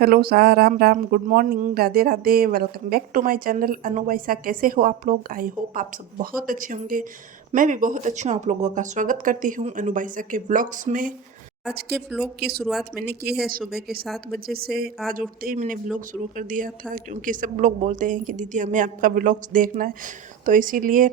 Hello sir, Ram Ram, good morning, Radhe Radhe. Welcome back to my channel Anu भाईसा। कैसे हो आप लोग? आई होप आप सब बहुत अच्छे होंगे। मैं भी बहुत अच्छी हूँ। आप लोगों का स्वागत करती हूँ अनु भाईसा के व्लॉग्स में। आज के व्लॉग की शुरुआत मैंने की है सुबह के 7 बजे से। आज उठते ही मैंने व्लॉग शुरू कर दिया था क्योंकि सब लोग बोलते हैं कि दीदी हमें आपका व्लॉग्स देखना है, तो इसीलिए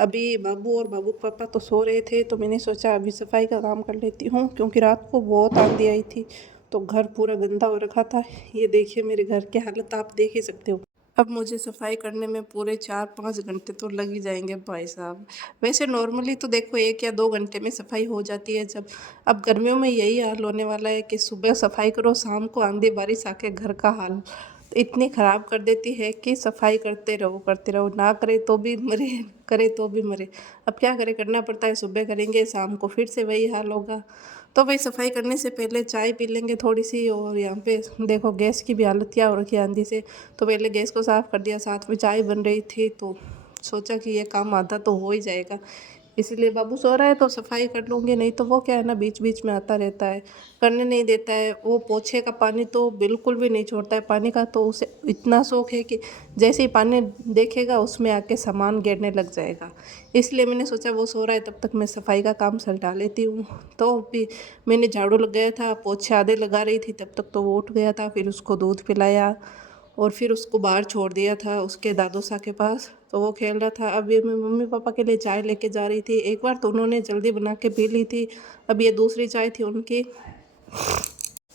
अभी बाबू और बाबू के पापा तो सो रहे थे, तो मैंने सोचा अभी सफाई का काम कर लेती हूँ क्योंकि रात को बहुत आंधी आई थी तो घर पूरा गंदा हो रखा था। ये देखिए मेरे घर की हालत आप देख ही सकते हो। अब मुझे सफाई करने में पूरे 4-5 घंटे तो लग ही जाएंगे भाई साहब। वैसे नॉर्मली तो देखो 1 या 2 घंटे में सफाई हो जाती है। जब अब गर्मियों में यही हाल होने वाला है कि सुबह सफाई करो, शाम को आंधी बारिश आके घर का हाल तो इतनी ख़राब कर देती है कि सफाई करते रहो, ना करे तो भी मरे, करे तो भी मरे। अब क्या करें, करना पड़ता है। सुबह करेंगे, शाम को फिर से वही हाल होगा। तो भाई सफाई करने से पहले चाय पी लेंगे थोड़ी सी। और यहाँ पे देखो गैस की भी हालत क्या हो रखी है आंधी से। तो पहले गैस को साफ़ कर दिया, साथ में चाय बन रही थी, तो सोचा कि ये काम आधा तो हो ही जाएगा। इसीलिए बाबू सो रहा है तो सफाई कर लूँगी, नहीं तो वो क्या है ना, बीच बीच में आता रहता है, करने नहीं देता है। वो पोछे का पानी तो बिल्कुल भी नहीं छोड़ता है। पानी का तो उसे इतना शौक है कि जैसे ही पानी देखेगा उसमें आके सामान गिरने लग जाएगा। इसलिए मैंने सोचा वो सो रहा है तब तक मैं सफाई का काम सलटा लेती हूँ। तो भी मैंने झाड़ू लगाया था, पोछे आधे लगा रही थी, तब तक तो वो उठ गया था। फिर उसको दूध पिलाया और फिर उसको बाहर छोड़ दिया था उसके दादू सा के पास, तो वो खेल रहा था। अब ये मैं मम्मी पापा के लिए चाय लेके जा रही थी। एक बार तो उन्होंने जल्दी बना के पी ली थी, अब ये दूसरी चाय थी उनकी।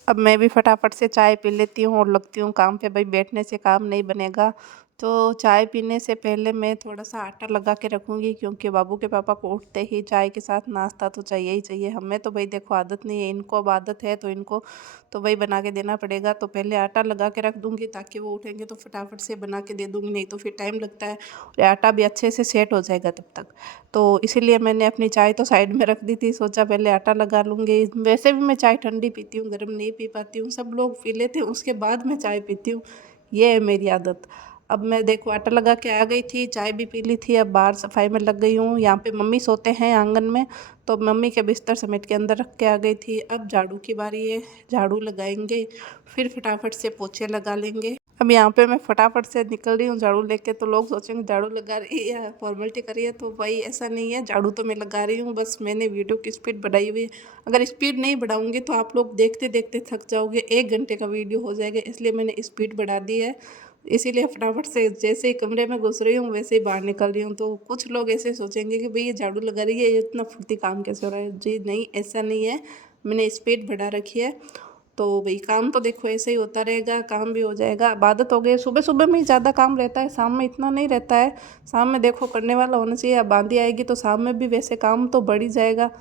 अब मैं भी फटाफट से चाय पी लेती हूँ और लगती हूँ काम पे। भाई बैठने से काम नहीं बनेगा, तो चाय पीने से पहले मैं थोड़ा सा आटा लगा के रखूँगी क्योंकि बाबू के पापा को उठते ही चाय के साथ नाश्ता तो चाहिए ही चाहिए। हमें तो भाई देखो आदत नहीं है, इनको अब आदत है तो इनको तो भाई बना के देना पड़ेगा। तो पहले आटा लगा के रख दूँगी ताकि वो उठेंगे तो फटाफट से बना के दे दूँगी, नहीं तो फिर टाइम लगता है और आटा भी अच्छे से सेट हो जाएगा तब तक। तो इसीलिए मैंने अपनी चाय तो साइड में रख दी थी, सोचा पहले आटा लगा लूँगी। वैसे भी मैं चाय ठंडी पीती हूँ, गर्म नहीं पी पाती हूँ। सब लोग पी लेते हैं उसके बाद मैं चाय पीती हूँ, ये है मेरी आदत। अब मैं देखो आटा लगा के आ गई थी, चाय भी पी ली थी, अब बाहर सफाई में लग गई हूँ। यहाँ पे मम्मी सोते हैं आंगन में, तो मम्मी के बिस्तर समेट के अंदर रख के आ गई थी। अब झाड़ू की बारी है, झाड़ू लगाएंगे, फिर फटाफट से पोछे लगा लेंगे। अब यहाँ पे मैं फटाफट से निकल रही हूँ झाड़ू लेके, तो लोग सोचेंगे झाड़ू लगा रही है या फॉर्मेलिटी कर रही है, तो भाई ऐसा नहीं है। झाड़ू तो मैं लगा रही हूँ, बस मैंने वीडियो की स्पीड बढ़ाई हुई है। अगर स्पीड नहीं बढ़ाऊंगी तो आप लोग देखते देखते थक जाओगे, 1 घंटे का वीडियो हो जाएगा, इसलिए मैंने स्पीड बढ़ा दी है। इसीलिए फटाफट से जैसे ही कमरे में घुस रही हूँ वैसे ही बाहर निकल रही हूँ। तो कुछ लोग ऐसे सोचेंगे कि भाई ये झाड़ू लगा रही है, ये इतना फुर्ती काम कैसे हो रहा है। जी नहीं, ऐसा नहीं है, मैंने स्पीड बढ़ा रखी है। तो भाई काम तो देखो ऐसे ही होता रहेगा, काम भी हो जाएगा। अब आदत हो गई, सुबह सुबह में ही ज़्यादा काम रहता है, शाम में इतना नहीं रहता है। शाम में देखो करने वाला होना चाहिए। अब आंधी आएगी तो शाम में भी वैसे काम तो बढ़ ही जाएगा।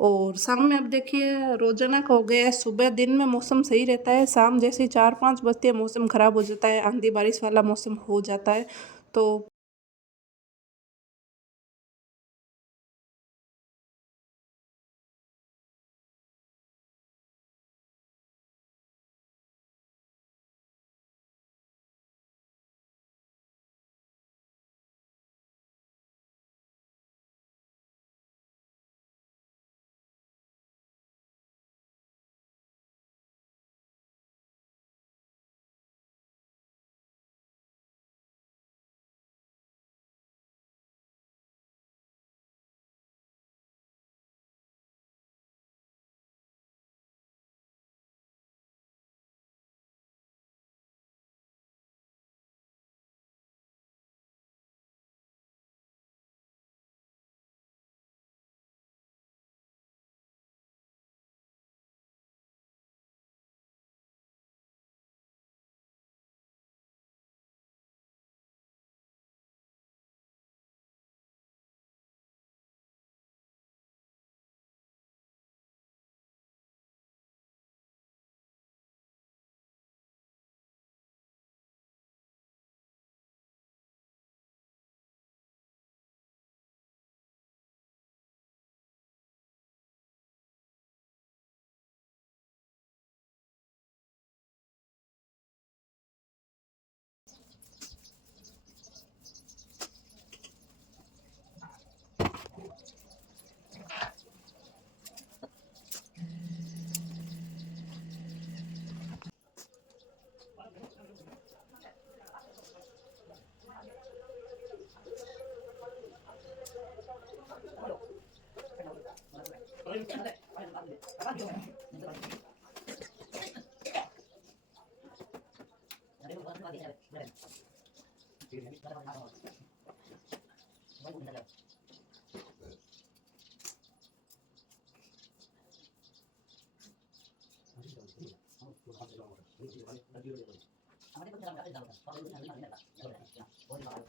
और शाम में अब देखिए रोजाना का हो गया है, सुबह दिन में मौसम सही रहता है, शाम जैसे 4-5 बजते हैं मौसम ख़राब हो जाता है, आंधी बारिश वाला मौसम हो जाता है। तो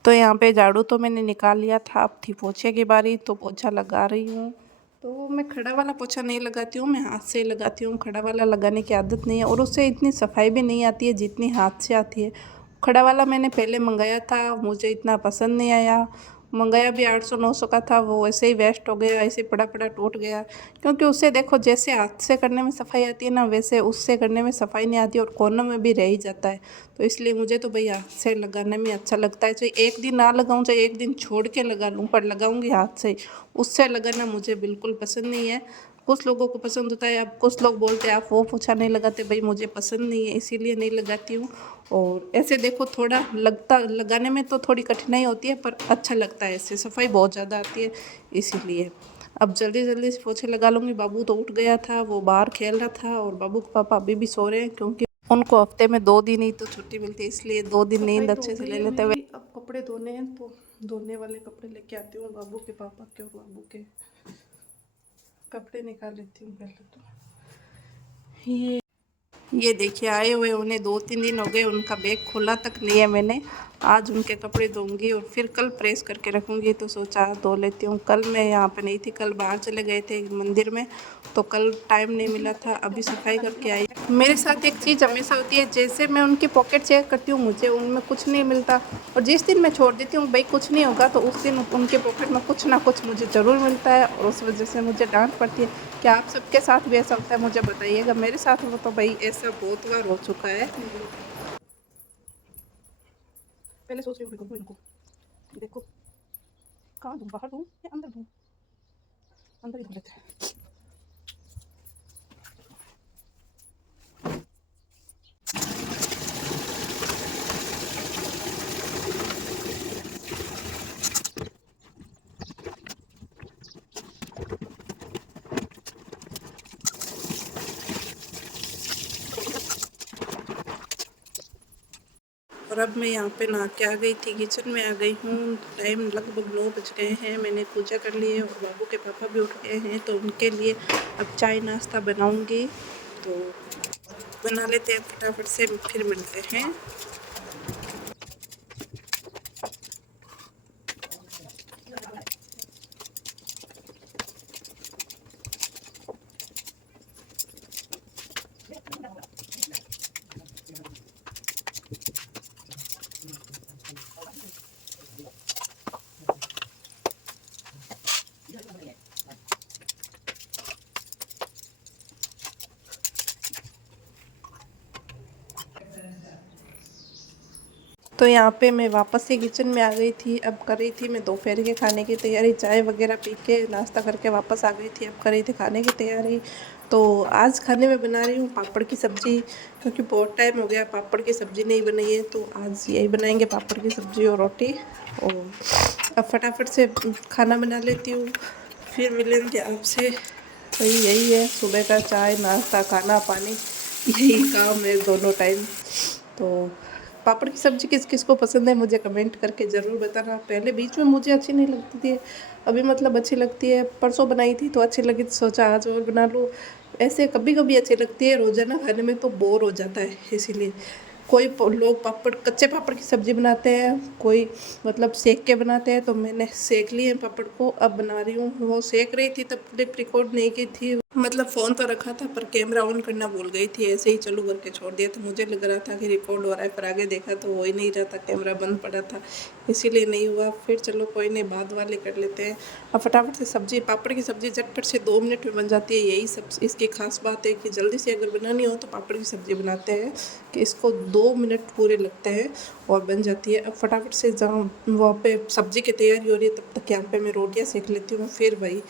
तो यहाँ पे झाड़ू तो मैंने निकाल लिया था, अब थी पोछे की बारी, तो पोछा लगा रही हूँ। तो मैं खड़ा वाला पोछा नहीं लगाती हूँ, मैं हाथ से ही लगाती हूँ। खड़ा वाला लगाने की आदत नहीं है और उससे इतनी सफाई भी नहीं आती है जितनी हाथ से आती है। खड़ा वाला मैंने पहले मंगाया था, मुझे इतना पसंद नहीं आया। मंगाया भी 800-900 का था, वो ऐसे ही वेस्ट हो गया, ऐसे पड़ा पड़ा टूट गया। क्योंकि उससे देखो जैसे हाथ से करने में सफाई आती है ना, वैसे उससे करने में सफाई नहीं आती और कोनों में भी रह ही जाता है। तो इसलिए मुझे तो भाई हाथ से लगाने में अच्छा लगता है। चाहे एक दिन ना लगाऊं, चाहे एक दिन छोड़ के लगा लूँ, पर लगाऊंगी हाथ से। उससे लगाना मुझे बिल्कुल पसंद नहीं है। कुछ लोगों को पसंद होता है, अब कुछ लोग बोलते हैं आप वो पोछा नहीं लगाते। भाई मुझे पसंद नहीं है, इसीलिए नहीं लगाती हूँ। और ऐसे देखो थोड़ा लगाने में तो थोड़ी कठिनाई होती है, पर अच्छा लगता है, ऐसे सफाई बहुत ज़्यादा आती है इसीलिए। अब जल्दी जल्दी से पोछे लगा लूँगी। बाबू तो उठ गया था, वो बाहर खेल रहा था, और बाबू के पापा अभी भी सो रहे हैं क्योंकि उनको हफ्ते में 2 दिन ही तो छुट्टी मिलती है, इसलिए 2 दिन नींद अच्छे से ले लेते हुए। अब कपड़े धोने हैं, तो धोने वाले कपड़े लेके आती हूँ बाबू के पापा के, और बाबू के कपड़े निकाल लेती हूँ पहले तो। ये देखिए आए हुए उन्हें 2-3 दिन हो गए, उनका बैग खोला तक नहीं है मैंने। आज उनके कपड़े धोऊंगी और फिर कल प्रेस करके रखूंगी, तो सोचा धो लेती हूँ। कल मैं यहाँ पे नहीं थी, कल बाहर चले गए थे मंदिर में, तो कल टाइम नहीं मिला था। अभी सफाई करके आई। मेरे साथ एक चीज़ हमेशा होती है, जैसे मैं उनकी पॉकेट चेक करती हूँ, मुझे उनमें कुछ नहीं मिलता, और जिस दिन मैं छोड़ देती हूँ भाई कुछ नहीं होगा, तो उस दिन उनके पॉकेट में कुछ ना कुछ मुझे ज़रूर मिलता है, और उस वजह से मुझे डांट पड़ती है। क्या आप सबके साथ भी ऐसा होता है? मुझे बताइएगा। मेरे साथ वो तो भाई ऐसा बहुत बार हो चुका है। पहले सोच रही हूँ इनको, देखो कहाँ दूँ, बाहर दूँ या अंदर दूँ? अंदर ही धो लेते हैं। और अब मैं यहाँ पे नहा के आ गई थी, किचन में आ गई हूँ। टाइम लगभग 9 बज गए हैं। मैंने पूजा कर ली है और बाबू के पापा भी उठ गए हैं, तो उनके लिए अब चाय नाश्ता बनाऊँगी। तो बना लेते हैं फटाफट से, फिर मिलते हैं। तो यहाँ पे मैं वापस से किचन में आ गई थी। अब कर रही थी मैं दोपहर के खाने की तैयारी। चाय वगैरह पी के नाश्ता करके वापस आ गई थी। अब कर रही थी खाने की तैयारी। तो आज खाने में बना रही हूँ पापड़ की सब्ज़ी, क्योंकि बहुत टाइम हो गया पापड़ की सब्ज़ी नहीं बनाई है, तो आज यही बनाएंगे, पापड़ की सब्ज़ी और रोटी। और अब फटाफट से खाना बना लेती हूँ, फिर मिलेंगे आपसे। वही यही है, सुबह का चाय नाश्ता खाना पानी, यही काम है दोनों टाइम। तो पापड़ की सब्ज़ी किस किस को पसंद है मुझे कमेंट करके ज़रूर बताना। पहले बीच में मुझे अच्छी नहीं लगती थी, अभी मतलब अच्छी लगती है। परसों बनाई थी तो अच्छी लगी, तो सोचा आज और बना लूँ। ऐसे कभी कभी अच्छी लगती है, रोज़ाना खाने में तो बोर हो जाता है, इसीलिए। कोई लोग पापड़, कच्चे पापड़ की सब्ज़ी बनाते हैं, कोई मतलब सेक के बनाते हैं, तो मैंने सेक लिए पापड़ को, अब बना रही हूँ। वो सेक रही थी तब क्लिप रिकॉर्ड नहीं की थी, मतलब फ़ोन तो रखा था पर कैमरा ऑन करना भूल गई थी, ऐसे ही चालू करके छोड़ दिया। तो मुझे लग रहा था कि रिकॉर्ड हो रहा है, पर आगे देखा तो हो ही नहीं रहा था, कैमरा बंद पड़ा था, इसीलिए नहीं हुआ। फिर चलो कोई नहीं, बाद वाले कर लेते हैं। अब फटाफट से सब्ज़ी, पापड़ की सब्ज़ी झटपट से 2 मिनट में बन जाती है, यही सब इसकी खास बात है कि जल्दी से अगर बनानी हो तो पापड़ की सब्ज़ी बनाते हैं कि इसको 2 मिनट पूरे लगते हैं और बन जाती है। अब फटाफट से जहाँ वहाँ पे सब्ज़ी की तैयारी हो रही है, तब तक यहाँ पे मैं रोटियाँ सेक लेती हूँ। फिर वही,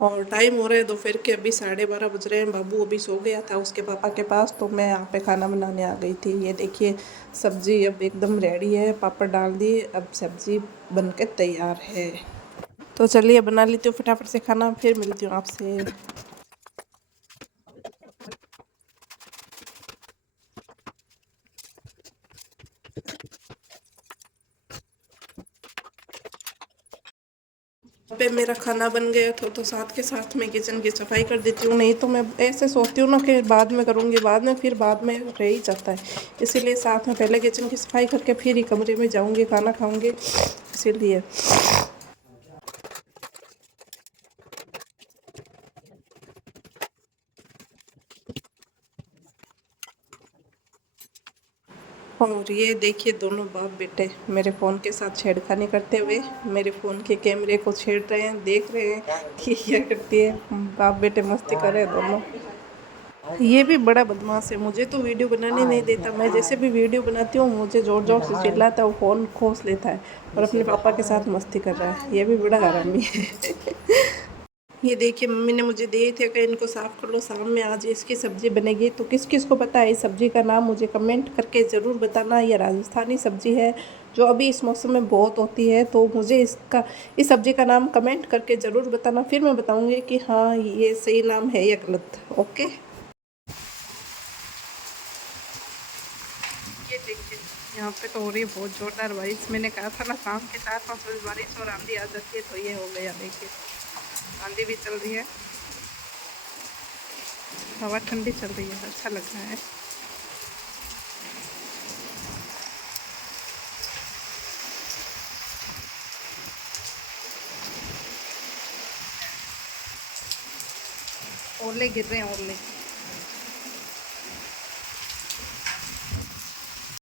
और टाइम हो रहा है दोपहर के, अभी 12:30 बज रहे हैं। बाबू अभी सो गया था उसके पापा के पास, तो मैं यहाँ पे खाना बनाने आ गई थी। ये देखिए सब्ज़ी अब एकदम रेडी है, पापड़ डाल दिए, अब सब्ज़ी बन के तैयार है। तो चलिए बना लेती हूँ फटाफट से खाना, फिर मिलती हूँ आपसे। पे मेरा खाना बन गया था तो साथ के साथ मैं किचन की सफाई कर देती हूँ। नहीं तो मैं ऐसे सोचती हूँ ना कि बाद में करूँगी, बाद में फिर बाद में रह ही जाता है। इसीलिए साथ में पहले किचन की सफाई करके फिर ही कमरे में जाऊँगी, खाना खाऊँगी, इसीलिए। और ये देखिए दोनों बाप बेटे मेरे फ़ोन के साथ छेड़खानी करते हुए मेरे फ़ोन के कैमरे को छेड़ रहे हैं, देख रहे हैं कि क्या करती है। बाप बेटे मस्ती कर रहे हैं दोनों। ये भी बड़ा बदमाश है, मुझे तो वीडियो बनाने नहीं देता। मैं जैसे भी वीडियो बनाती हूँ मुझे ज़ोर ज़ोर से चिल्लाता है, वो फ़ोन खोस लेता है और अपने पापा के साथ मस्ती कर रहा है। ये भी बड़ा हरामी है। ये देखिए मम्मी ने मुझे दिए थे कि इनको साफ़ कर लो, शाम में आज इसकी सब्ज़ी बनेगी। तो किस किस को पता है इस सब्ज़ी का नाम, मुझे कमेंट करके ज़रूर बताना। ये राजस्थानी सब्ज़ी है जो अभी इस मौसम में बहुत होती है। तो मुझे इस सब्ज़ी का नाम कमेंट करके ज़रूर बताना, फिर मैं बताऊँगी कि हाँ ये सही नाम है या गलत। ओके। ये देखिए यहाँ पे तो हो रही है बहुत ज़ोरदार बारिश। मैंने कहा था ना शाम के 4-5 बजे बारिश और आंधी आ जाती है, तो ये हो गया। देखिए आंधी भी चल रही है, हवा ठंडी चल रही है, अच्छा लग रहा है। ओले गिर रहे हैं, ओले।